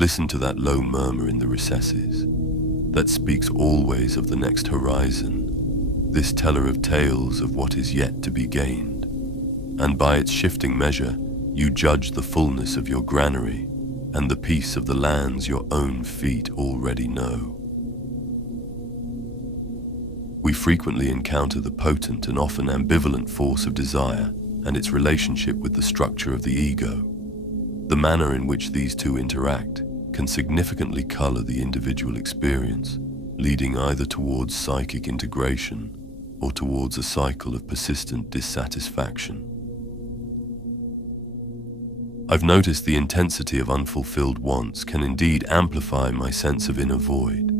Listen to that low murmur in the recesses that speaks always of the next horizon, this teller of tales of what is yet to be gained. And by its shifting measure, you judge the fullness of your granary and the peace of the lands your own feet already know. We frequently encounter the potent and often ambivalent force of desire and its relationship with the structure of the ego. The manner in which these two interact can significantly color the individual experience, leading either towards psychic integration or towards a cycle of persistent dissatisfaction. I've noticed the intensity of unfulfilled wants can indeed amplify my sense of inner void,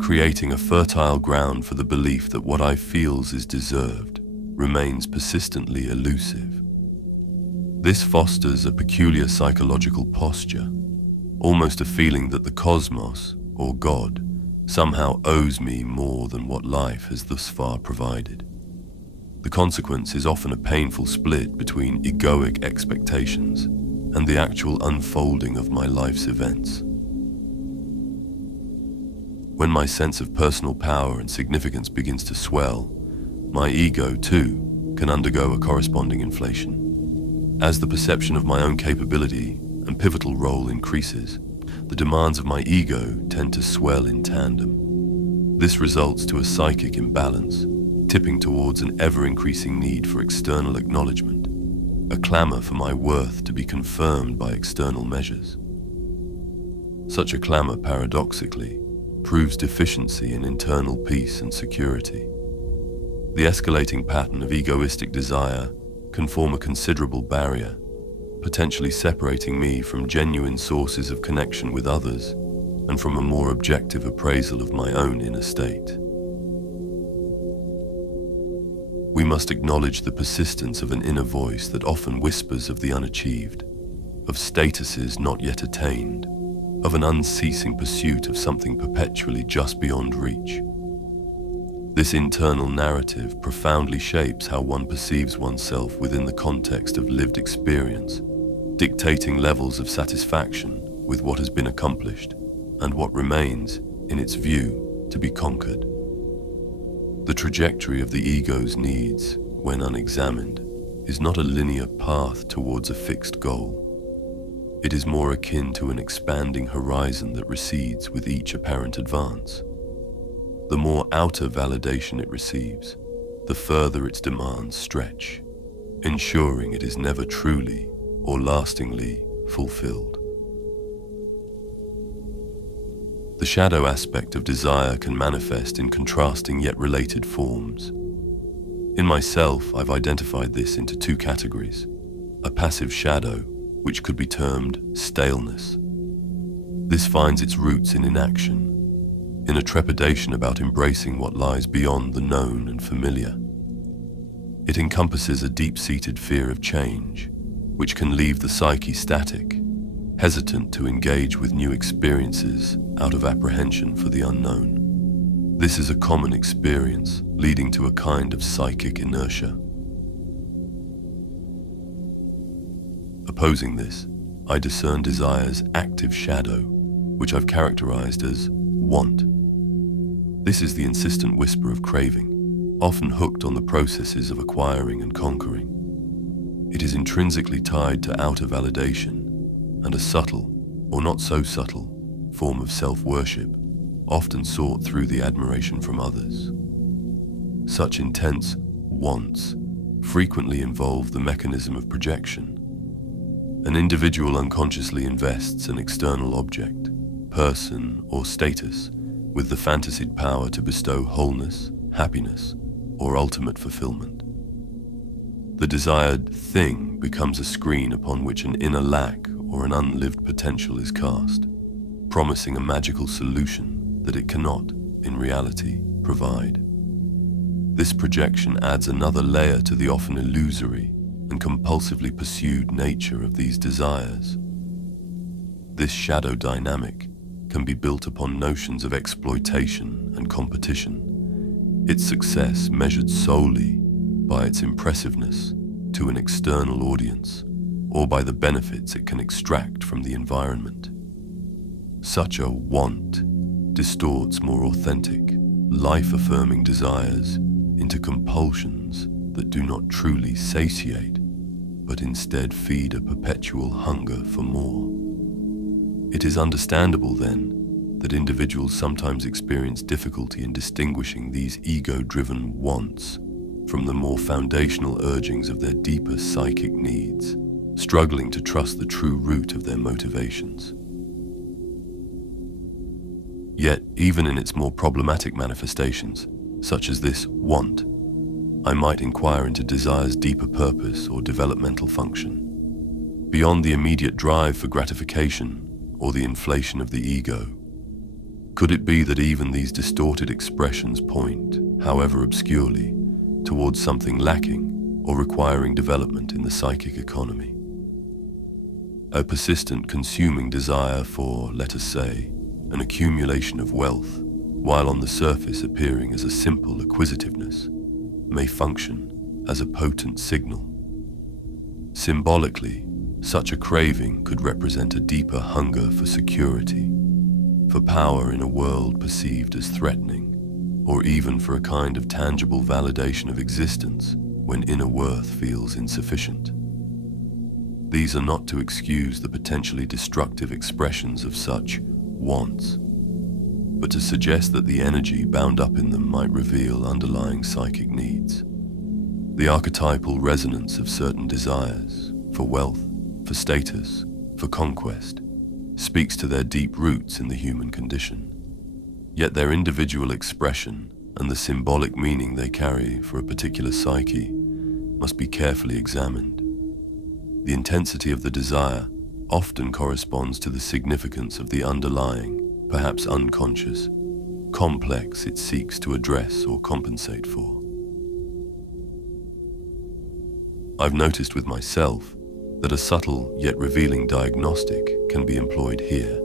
creating a fertile ground for the belief that what I feel is deserved remains persistently elusive. This fosters a peculiar psychological posture, almost a feeling that the cosmos, or God, somehow owes me more than what life has thus far provided. The consequence is often a painful split between egoic expectations and the actual unfolding of my life's events. When my sense of personal power and significance begins to swell, my ego, too, can undergo a corresponding inflation. As the perception of my own capability and pivotal role increases, the demands of my ego tend to swell in tandem. This results to a psychic imbalance, tipping towards an ever-increasing need for external acknowledgement, a clamor for my worth to be confirmed by external measures. Such a clamor, paradoxically, proves deficiency in internal peace and security. The escalating pattern of egoistic desire can form a considerable barrier, potentially separating me from genuine sources of connection with others and from a more objective appraisal of my own inner state. We must acknowledge the persistence of an inner voice that often whispers of the unachieved, of statuses not yet attained, of an unceasing pursuit of something perpetually just beyond reach. This internal narrative profoundly shapes how one perceives oneself within the context of lived experience, dictating levels of satisfaction with what has been accomplished and what remains, in its view, to be conquered. The trajectory of the ego's needs, when unexamined, is not a linear path towards a fixed goal. It is more akin to an expanding horizon that recedes with each apparent advance. The more outer validation it receives, the further its demands stretch, ensuring it is never truly or lastingly fulfilled. The shadow aspect of desire can manifest in contrasting yet related forms. In myself, I've identified this into two categories: a passive shadow, which could be termed staleness. This finds its roots in inaction, in a trepidation about embracing what lies beyond the known and familiar. It encompasses a deep-seated fear of change, which can leave the psyche static, hesitant to engage with new experiences out of apprehension for the unknown. This is a common experience, leading to a kind of psychic inertia. Opposing this, I discern desire's active shadow, which I've characterized as want. This is the insistent whisper of craving, often hooked on the processes of acquiring and conquering. It is intrinsically tied to outer validation and a subtle, or not so subtle, form of self-worship, often sought through the admiration from others. Such intense wants frequently involve the mechanism of projection. An individual unconsciously invests an external object, person, or status with the fantasied power to bestow wholeness, happiness, or ultimate fulfillment. The desired thing becomes a screen upon which an inner lack or an unlived potential is cast, promising a magical solution that it cannot, in reality, provide. This projection adds another layer to the often illusory and compulsively pursued nature of these desires. This shadow dynamic can be built upon notions of exploitation and competition, its success measured solely by its impressiveness to an external audience or by the benefits it can extract from the environment. Such a want distorts more authentic, life-affirming desires into compulsions that do not truly satiate, but instead feed a perpetual hunger for more. It is understandable, then, that individuals sometimes experience difficulty in distinguishing these ego-driven wants from the more foundational urgings of their deeper psychic needs, struggling to trust the true root of their motivations. Yet, even in its more problematic manifestations, such as this want, I might inquire into desire's deeper purpose or developmental function. Beyond the immediate drive for gratification or the inflation of the ego, could it be that even these distorted expressions point, however obscurely, towards something lacking or requiring development in the psychic economy? A persistent consuming desire for, let us say, an accumulation of wealth, while on the surface appearing as a simple acquisitiveness, may function as a potent signal. Symbolically, such a craving could represent a deeper hunger for security, for power in a world perceived as threatening, or even for a kind of tangible validation of existence when inner worth feels insufficient. These are not to excuse the potentially destructive expressions of such wants, but to suggest that the energy bound up in them might reveal underlying psychic needs. The archetypal resonance of certain desires, for wealth, for status, for conquest, speaks to their deep roots in the human condition. Yet their individual expression and the symbolic meaning they carry for a particular psyche must be carefully examined. The intensity of the desire often corresponds to the significance of the underlying, perhaps unconscious, complex it seeks to address or compensate for. I've noticed with myself that a subtle yet revealing diagnostic can be employed here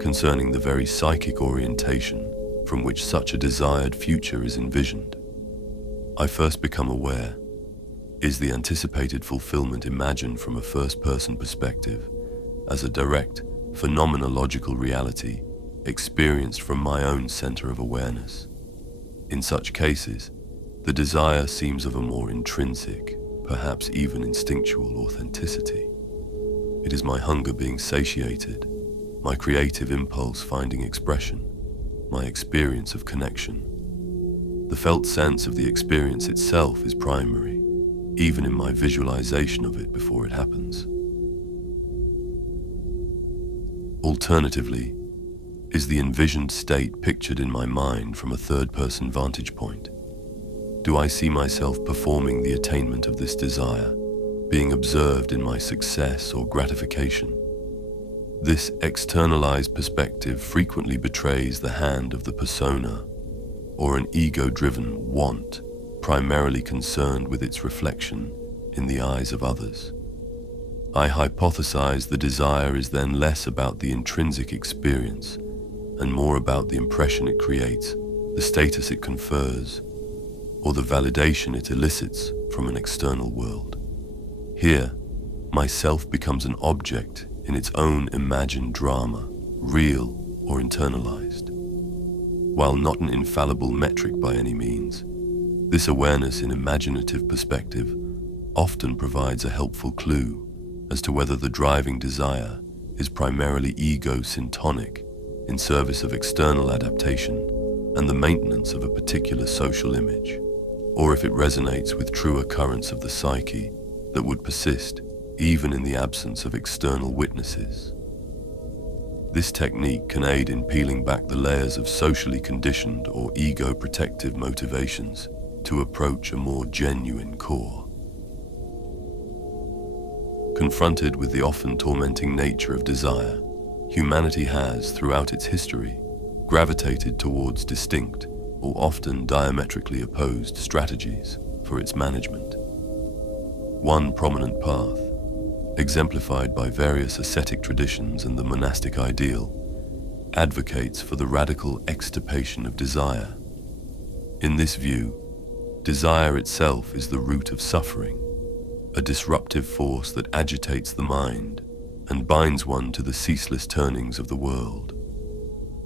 concerning the very psychic orientation from which such a desired future is envisioned. I first become aware, is the anticipated fulfillment imagined from a first-person perspective as a direct, phenomenological reality experienced from my own center of awareness? In such cases, the desire seems of a more intrinsic, perhaps even instinctual authenticity. It is my hunger being satiated, my creative impulse finding expression, my experience of connection. The felt sense of the experience itself is primary, even in my visualization of it before it happens. Alternatively, is the envisioned state pictured in my mind from a third-person vantage point? Do I see myself performing the attainment of this desire, being observed in my success or gratification? This externalized perspective frequently betrays the hand of the persona, or an ego-driven want, primarily concerned with its reflection in the eyes of others. I hypothesize the desire is then less about the intrinsic experience and more about the impression it creates, the status it confers, or the validation it elicits from an external world. Here, myself becomes an object in its own imagined drama, real or internalized. While not an infallible metric by any means, this awareness in imaginative perspective often provides a helpful clue as to whether the driving desire is primarily ego-syntonic in service of external adaptation and the maintenance of a particular social image, or if it resonates with truer currents of the psyche that would persist even in the absence of external witnesses. This technique can aid in peeling back the layers of socially conditioned or ego-protective motivations to approach a more genuine core. Confronted with the often tormenting nature of desire, humanity has, throughout its history, gravitated towards distinct or often diametrically opposed strategies for its management. One prominent path, exemplified by various ascetic traditions and the monastic ideal, advocates for the radical extirpation of desire. In this view, desire itself is the root of suffering, a disruptive force that agitates the mind and binds one to the ceaseless turnings of the world.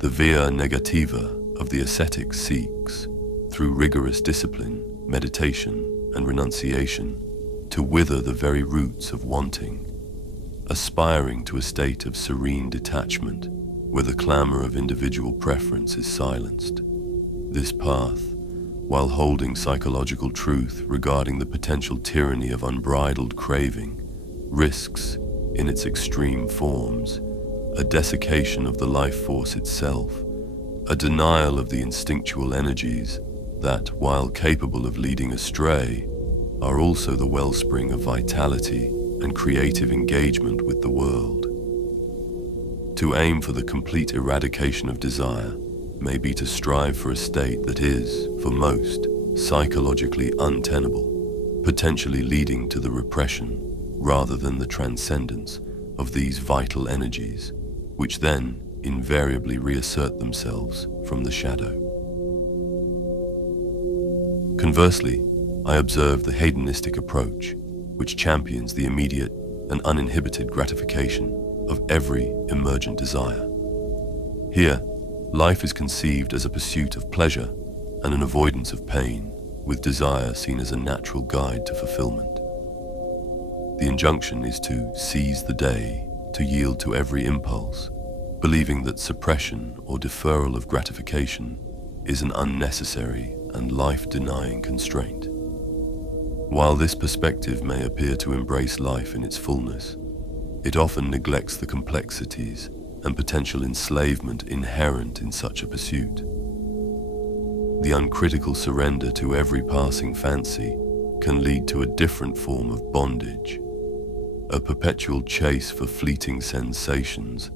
The via negativa of the ascetic seeks, through rigorous discipline, meditation, and renunciation, to wither the very roots of wanting, aspiring to a state of serene detachment where the clamor of individual preference is silenced. This path, while holding psychological truth regarding the potential tyranny of unbridled craving, risks, in its extreme forms, a desiccation of the life force itself, a denial of the instinctual energies that, while capable of leading astray, are also the wellspring of vitality and creative engagement with the world. To aim for the complete eradication of desire may be to strive for a state that is, for most, psychologically untenable, potentially leading to the repression, rather than the transcendence, of these vital energies, which then invariably reassert themselves from the shadow. Conversely, I observe the hedonistic approach, which champions the immediate and uninhibited gratification of every emergent desire. Here, life is conceived as a pursuit of pleasure and an avoidance of pain, with desire seen as a natural guide to fulfillment. The injunction is to seize the day, to yield to every impulse, believing that suppression or deferral of gratification is an unnecessary and life-denying constraint. While this perspective may appear to embrace life in its fullness, it often neglects the complexities and potential enslavement inherent in such a pursuit. The uncritical surrender to every passing fancy can lead to a different form of bondage, a perpetual chase for fleeting sensations,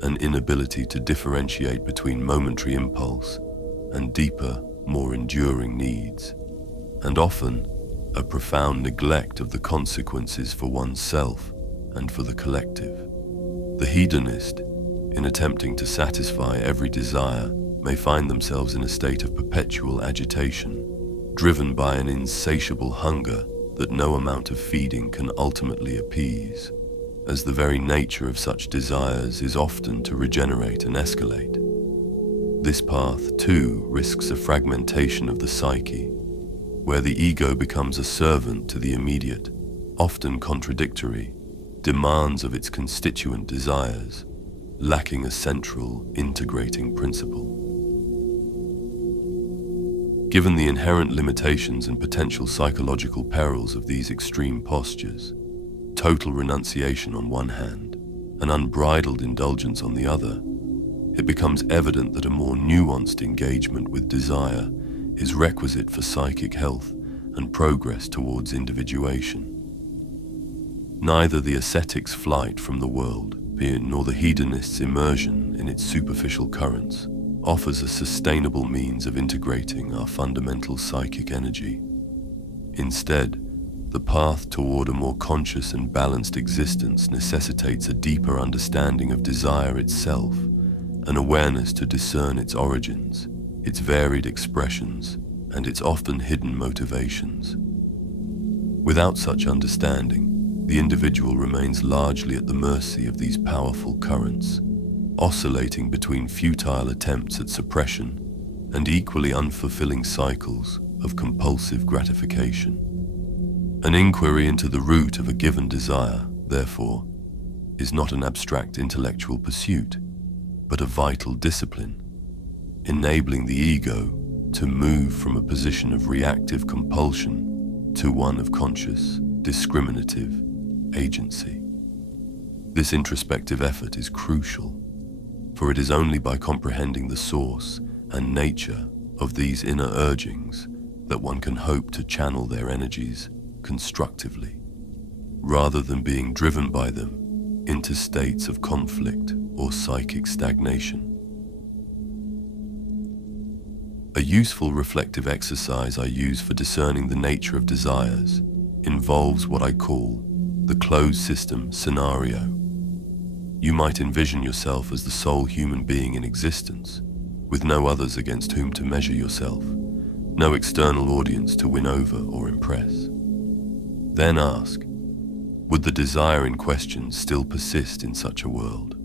an inability to differentiate between momentary impulse and deeper, more enduring needs, and often a profound neglect of the consequences for oneself and for the collective. The hedonist, in attempting to satisfy every desire, may find themselves in a state of perpetual agitation, driven by an insatiable hunger that no amount of feeding can ultimately appease, as the very nature of such desires is often to regenerate and escalate. This path, too, risks a fragmentation of the psyche, where the ego becomes a servant to the immediate, often contradictory, demands of its constituent desires, lacking a central, integrating principle. Given the inherent limitations and potential psychological perils of these extreme postures, total renunciation on one hand, and unbridled indulgence on the other, it becomes evident that a more nuanced engagement with desire is requisite for psychic health and progress towards individuation. Neither the ascetic's flight from the world, nor the hedonist's immersion in its superficial currents, offers a sustainable means of integrating our fundamental psychic energy. Instead, the path toward a more conscious and balanced existence necessitates a deeper understanding of desire itself, an awareness to discern its origins, its varied expressions, and its often hidden motivations. Without such understanding, the individual remains largely at the mercy of these powerful currents, oscillating between futile attempts at suppression and equally unfulfilling cycles of compulsive gratification. An inquiry into the root of a given desire, therefore, is not an abstract intellectual pursuit, but a vital discipline, enabling the ego to move from a position of reactive compulsion to one of conscious, discriminative agency. This introspective effort is crucial, for it is only by comprehending the source and nature of these inner urgings that one can hope to channel their energies constructively, rather than being driven by them into states of conflict or psychic stagnation. A useful reflective exercise I use for discerning the nature of desires involves what I call the closed system scenario. You might envision yourself as the sole human being in existence, with no others against whom to measure yourself, no external audience to win over or impress. Then ask, would the desire in question still persist in such a world?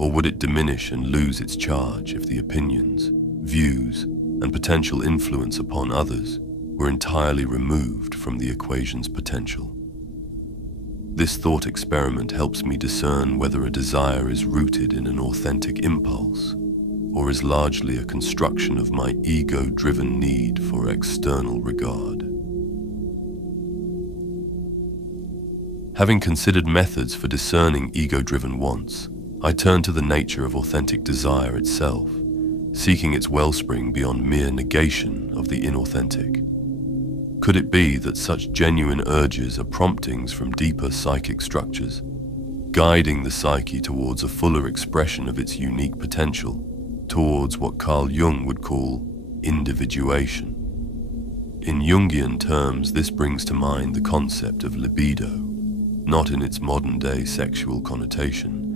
Or would it diminish and lose its charge if the opinions, views, and potential influence upon others were entirely removed from the equation's potential? This thought experiment helps me discern whether a desire is rooted in an authentic impulse or is largely a construction of my ego-driven need for external regard. Having considered methods for discerning ego-driven wants, I turn to the nature of authentic desire itself, seeking its wellspring beyond mere negation of the inauthentic. Could it be that such genuine urges are promptings from deeper psychic structures, guiding the psyche towards a fuller expression of its unique potential, towards what Carl Jung would call individuation? In Jungian terms, this brings to mind the concept of libido, not in its modern-day sexual connotation,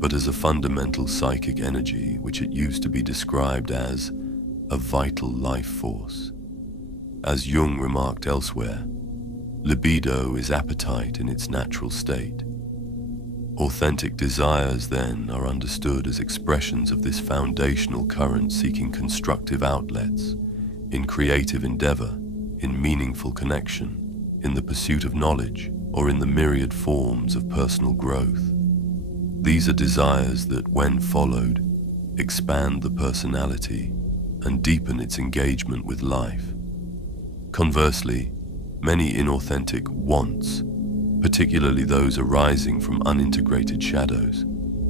but as a fundamental psychic energy which it used to be described as a vital life force. As Jung remarked elsewhere, libido is appetite in its natural state. Authentic desires, then, are understood as expressions of this foundational current seeking constructive outlets, in creative endeavor, in meaningful connection, in the pursuit of knowledge, or in the myriad forms of personal growth. These are desires that, when followed, expand the personality and deepen its engagement with life. Conversely, many inauthentic wants, particularly those arising from unintegrated shadows,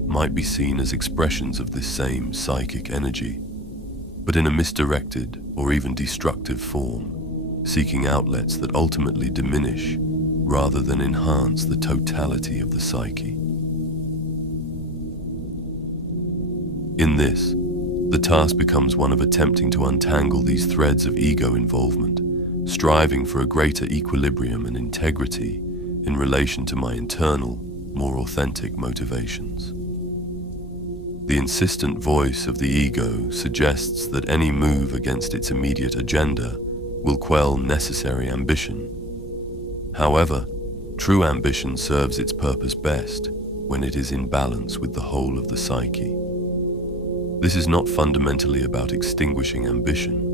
might be seen as expressions of this same psychic energy, but in a misdirected or even destructive form, seeking outlets that ultimately diminish rather than enhance the totality of the psyche. In this, the task becomes one of attempting to untangle these threads of ego involvement, striving for a greater equilibrium and integrity in relation to my internal, more authentic motivations. The insistent voice of the ego suggests that any move against its immediate agenda will quell necessary ambition. However, true ambition serves its purpose best when it is in balance with the whole of the psyche. This is not fundamentally about extinguishing ambition,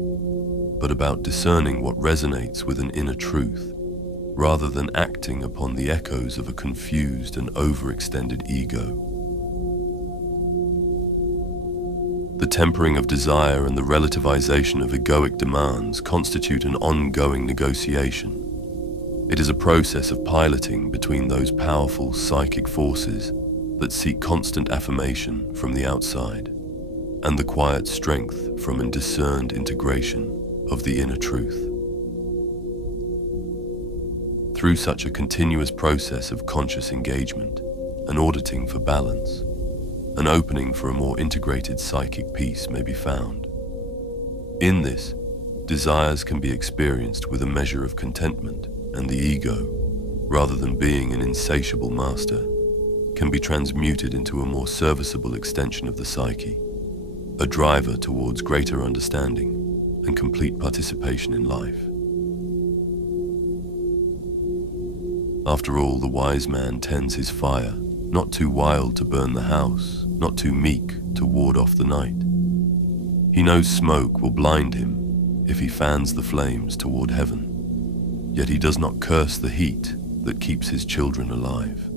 but about discerning what resonates with an inner truth, rather than acting upon the echoes of a confused and overextended ego. The tempering of desire and the relativization of egoic demands constitute an ongoing negotiation. It is a process of piloting between those powerful psychic forces that seek constant affirmation from the outside, and the quiet strength from a discerned integration of the inner truth. Through such a continuous process of conscious engagement, an auditing for balance, an opening for a more integrated psychic peace may be found. In this, desires can be experienced with a measure of contentment, and the ego, rather than being an insatiable master, can be transmuted into a more serviceable extension of the psyche, a driver towards greater understanding and complete participation in life. After all, the wise man tends his fire, not too wild to burn the house, not too meek to ward off the night. He knows smoke will blind him if he fans the flames toward heaven, yet he does not curse the heat that keeps his children alive.